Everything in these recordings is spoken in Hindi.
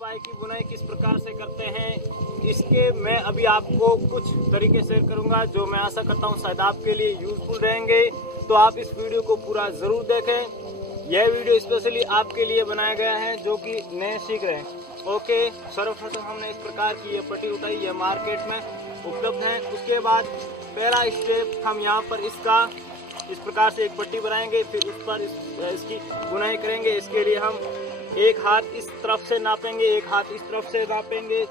पाई की बुनाई किस प्रकार से करते हैं इसके मैं अभी आपको कुछ तरीके शेयर करूंगा जो मैं आशा करता हूं शायद आपके लिए यूजफुल रहेंगे। तो आप इस वीडियो को पूरा ज़रूर देखें। यह वीडियो स्पेशली आपके लिए बनाया गया है जो कि नए सीख रहे हैं। ओके, सर्वप्रथम हमने इस प्रकार की ये पट्टी उठाई, यह मार्केट में उपलब्ध है। उसके बाद पहला स्टेप हम यहाँ पर इसका इस प्रकार से एक पट्टी बनाएंगे, फिर उस पर इसकी बुनाई करेंगे। इसके लिए हम एक हाथ इस तरफ से नापेंगे, एक हाथ इस तरफ से नापेंगे।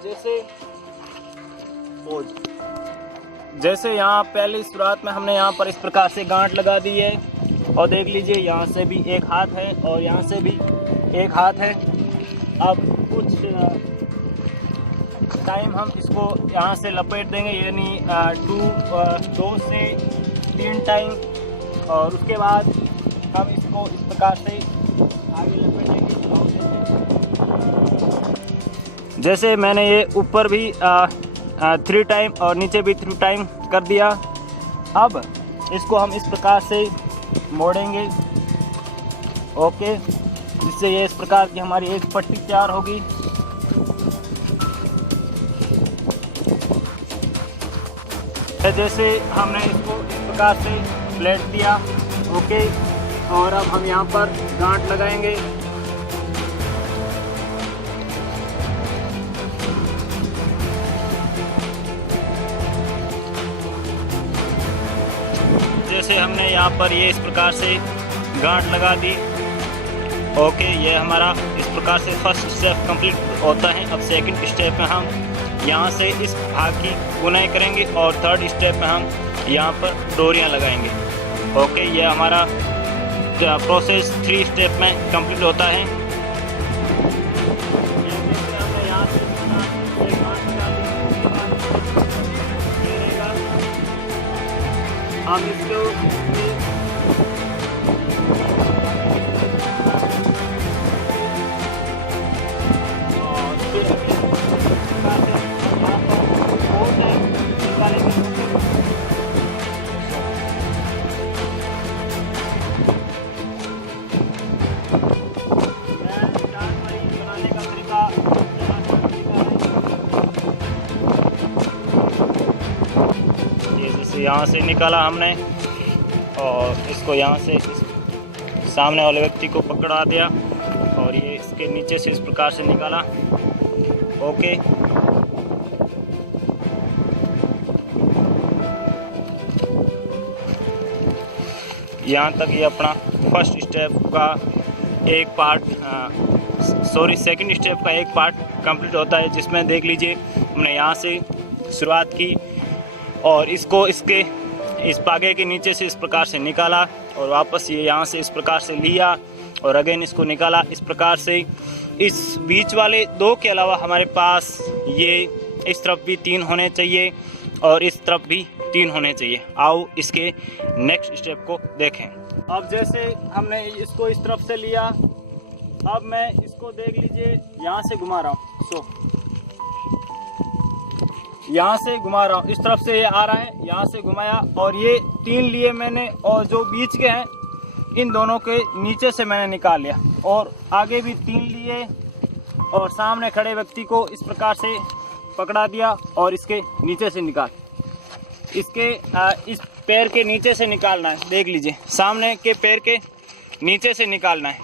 जैसे यहाँ पहली शुरुआत में हमने यहाँ पर इस प्रकार से गांठ लगा दी है और देख लीजिए यहाँ से भी एक हाथ है और यहाँ से भी एक हाथ है। अब कुछ टाइम हम इसको यहाँ से लपेट देंगे, यानी 2 से 3 टाइम, और उसके बाद हम इसको इस प्रकार से आगे लपेटेंगे। जैसे मैंने ये ऊपर भी 3 टाइम और नीचे भी 3 टाइम कर दिया। अब इसको हम इस प्रकार से मोड़ेंगे, ओके, जिससे ये इस प्रकार की हमारी एक पट्टी तैयार होगी। जैसे हमने इसको इस प्रकार से प्लेट दिया, ओके, और अब हम यहाँ पर गांठ लगाएंगे। जैसे हमने यहाँ पर ये इस प्रकार से गांठ लगा दी, ओके, ये हमारा इस प्रकार से फर्स्ट स्टेप कंप्लीट होता है। अब सेकंड स्टेप में हम यहाँ से इस भाग की बुनाई करेंगे और थर्ड स्टेप में हम यहाँ पर डोरियाँ लगाएंगे। ओके, ये हमारा प्रोसेस 3 स्टेप में कंप्लीट होता है। हम इसको यहाँ से निकाला हमने और इसको यहाँ से सामने वाले व्यक्ति को पकड़ा दिया और ये इसके नीचे से इस प्रकार से निकाला, ओके। यहाँ तक ये अपना फर्स्ट स्टेप का एक पार्ट सेकंड स्टेप का एक पार्ट कंप्लीट होता है, जिसमें देख लीजिए हमने यहाँ से शुरुआत की और इसको इसके इस पागे के नीचे से इस प्रकार से निकाला और वापस ये यहाँ से इस प्रकार से लिया और अगेन इसको निकाला। इस प्रकार से इस बीच वाले 2 के अलावा हमारे पास ये इस तरफ भी 3 होने चाहिए और इस तरफ भी 3 होने चाहिए। आओ इसके नेक्स्ट स्टेप को देखें। अब जैसे हमने इसको इस तरफ से लिया, अब मैं इसको देख लीजिए यहाँ से घुमा रहा हूँ, यहाँ से घुमा रहा हूँ, इस तरफ से ये आ रहा है, यहाँ से घुमाया और ये 3 लिए मैंने और जो बीच के हैं इन दोनों के नीचे से मैंने निकाल लिया और आगे भी 3 लिए और सामने खड़े व्यक्ति को इस प्रकार से पकड़ा दिया और इसके नीचे से निकाल, इसके इस पैर के नीचे से निकालना है। देख लीजिए सामने के पैर के नीचे से निकालना है,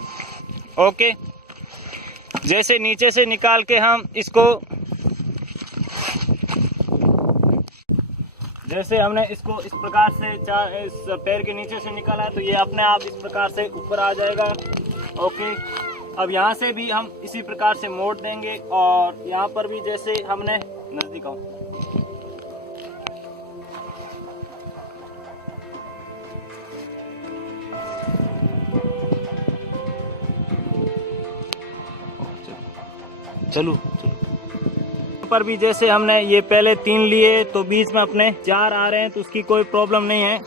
ओके। जैसे नीचे से निकाल के हम इसको जैसे हमने इसको इस प्रकार से इस पैर के नीचे से निकाला है तो ये अपने आप इस प्रकार से ऊपर आ जाएगा, ओके। अब यहाँ से भी हम इसी प्रकार से मोड़ देंगे और यहाँ पर भी जैसे हमने नजदीक आओ, चलो पर भी जैसे हमने ये पहले 3 लिए तो बीच में अपने 4 आ रहे हैं तो उसकी कोई प्रॉब्लम नहीं है,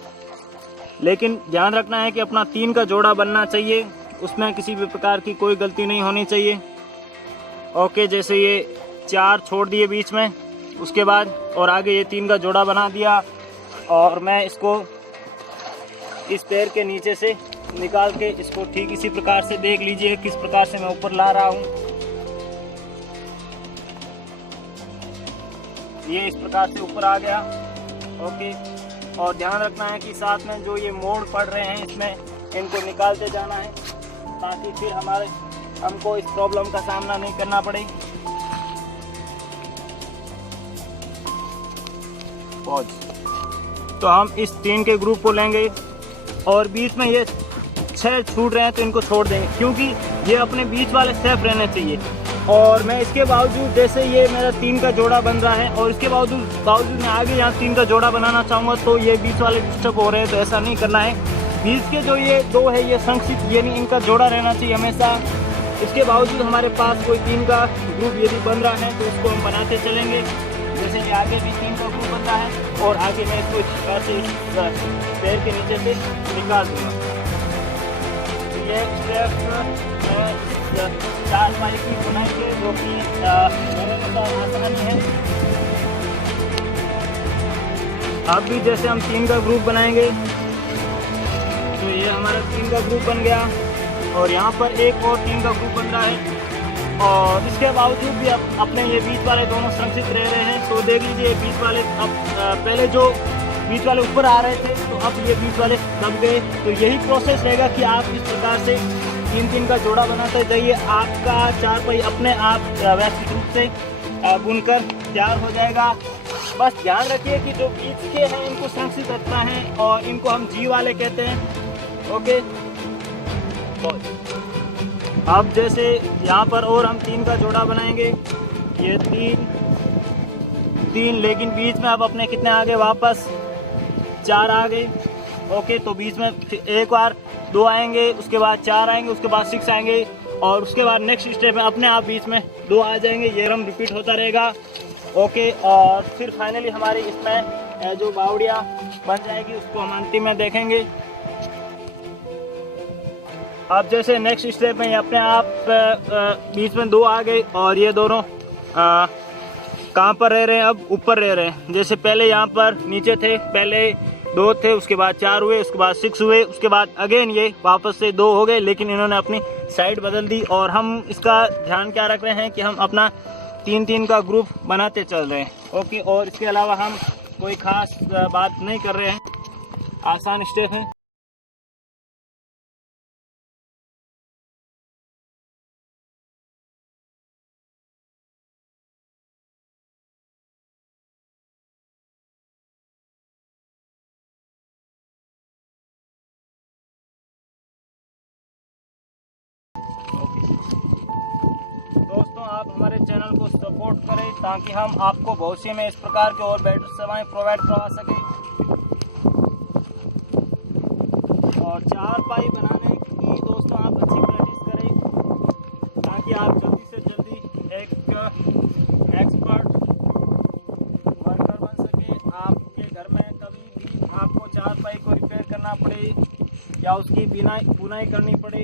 लेकिन ध्यान रखना है कि अपना 3 का जोड़ा बनना चाहिए, उसमें किसी भी प्रकार की कोई गलती नहीं होनी चाहिए, ओके। जैसे ये 4 छोड़ दिए बीच में, उसके बाद और आगे ये 3 का जोड़ा बना दिया और मैं इसको इस पैर के नीचे से निकाल के इसको ठीक इसी प्रकार से देख लीजिए किस प्रकार से मैं ऊपर ला रहा हूँ। ये इस प्रकार से ऊपर आ गया। ओके, और ध्यान रखना है कि साथ में जो ये मोड़ पड़ रहे हैं इसमें इनको निकालते जाना है, ताकि फिर हमको इस प्रॉब्लम का सामना नहीं करना पड़े। तो हम इस 3 के ग्रुप को लेंगे और बीच में ये 6 छूट रहे हैं तो इनको छोड़ देंगे, क्योंकि ये अपने बीच वाले सेफ रहने चाहिए। और मैं इसके बावजूद, जैसे ये मेरा 3 का जोड़ा बन रहा है और इसके बावजूद मैं आगे यहाँ 3 का जोड़ा बनाना चाहूँगा, तो ये बीच वाले डिस्टर्ब हो रहे हैं, तो ऐसा नहीं करना है। बीच के जो ये 2 है ये संक्षिप्त, यानी इनका जोड़ा रहना चाहिए हमेशा। इसके बावजूद हमारे पास कोई 3 का ग्रुप यदि बन रहा है तो इसको हम बनाते चलेंगे। जैसे कि आगे भी 3 का ग्रुप बन रहा है और आगे मैं इसको इस प्रकार से पैर के नीचे से निकाल दूँगा। ये स्टेप 4 पाई की बुनाई के, जो कि मेरे अनुसार आसानी है। अब भी जैसे हम 3 का ग्रुप बनाएंगे, तो ये हमारा 3 का ग्रुप बन गया और यहाँ पर एक और 3 का ग्रुप बन रहा है। और इसके बावजूद भी अब अपने ये बीच वाले दोनों संरक्षित रह रहे हैं। तो देख लीजिए, बीच वाले अब पहले जो बीच वाले ऊपर आ रहे थे, तो अब ये बीच वाले दब गए। तो यही प्रोसेस रहेगा कि आप इस प्रकार से 3 का जोड़ा बनाते जाइए। आपका 4 पाई अपने आप वैश्विक रूप से बुनकर तैयार हो जाएगा। बस ध्यान रखिए कि जो बीच के हैं इनको संरक्षित रखना है और इनको हम जी वाले कहते हैं। ओके, अब जैसे यहाँ पर और हम 3 का जोड़ा बनाएंगे। ये 3, लेकिन बीच में अब अपने कितने आ गए, वापस 4 आ गए। ओके, तो बीच में एक बार 2 आएंगे, उसके बाद 4 आएंगे, उसके बाद 6 आएंगे और उसके बाद नेक्स्ट स्टेप में अपने आप बीच में 2 आ जाएंगे। ये रम रिपीट होता रहेगा। ओके, और फिर फाइनली हमारी इसमें जो बावड़िया बन जाएगी उसको हम अंतिम में देखेंगे। अब जैसे नेक्स्ट स्टेप में अपने आप बीच में 2 आ गए और ये दोनों कहाँ पर रह रहे हैं, अब ऊपर रह रहे हैं। जैसे पहले यहाँ पर नीचे थे, पहले 2 थे, उसके बाद 4 हुए, उसके बाद 6 हुए, उसके बाद अगेन ये वापस से 2 हो गए, लेकिन इन्होंने अपनी साइड बदल दी। और हम इसका ध्यान क्या रख रहे हैं कि हम अपना 3 का ग्रुप बनाते चल रहे हैं। ओके, और इसके अलावा हम कोई ख़ास बात नहीं कर रहे हैं, आसान स्टेप है। दोस्तों, आप हमारे चैनल को सपोर्ट करें ताकि हम आपको भविष्य में इस प्रकार के और बेटर सेवाएं प्रोवाइड करवा सकें। और 4 पाई बनाने की दोस्तों आप अच्छी प्रैक्टिस करें, ताकि आप जल्दी से जल्दी एक एक्सपर्ट वर्कर बन सके। आपके घर में कभी भी आपको 4 पाई को रिपेयर करना पड़े या उसकी बुनाई करनी पड़े,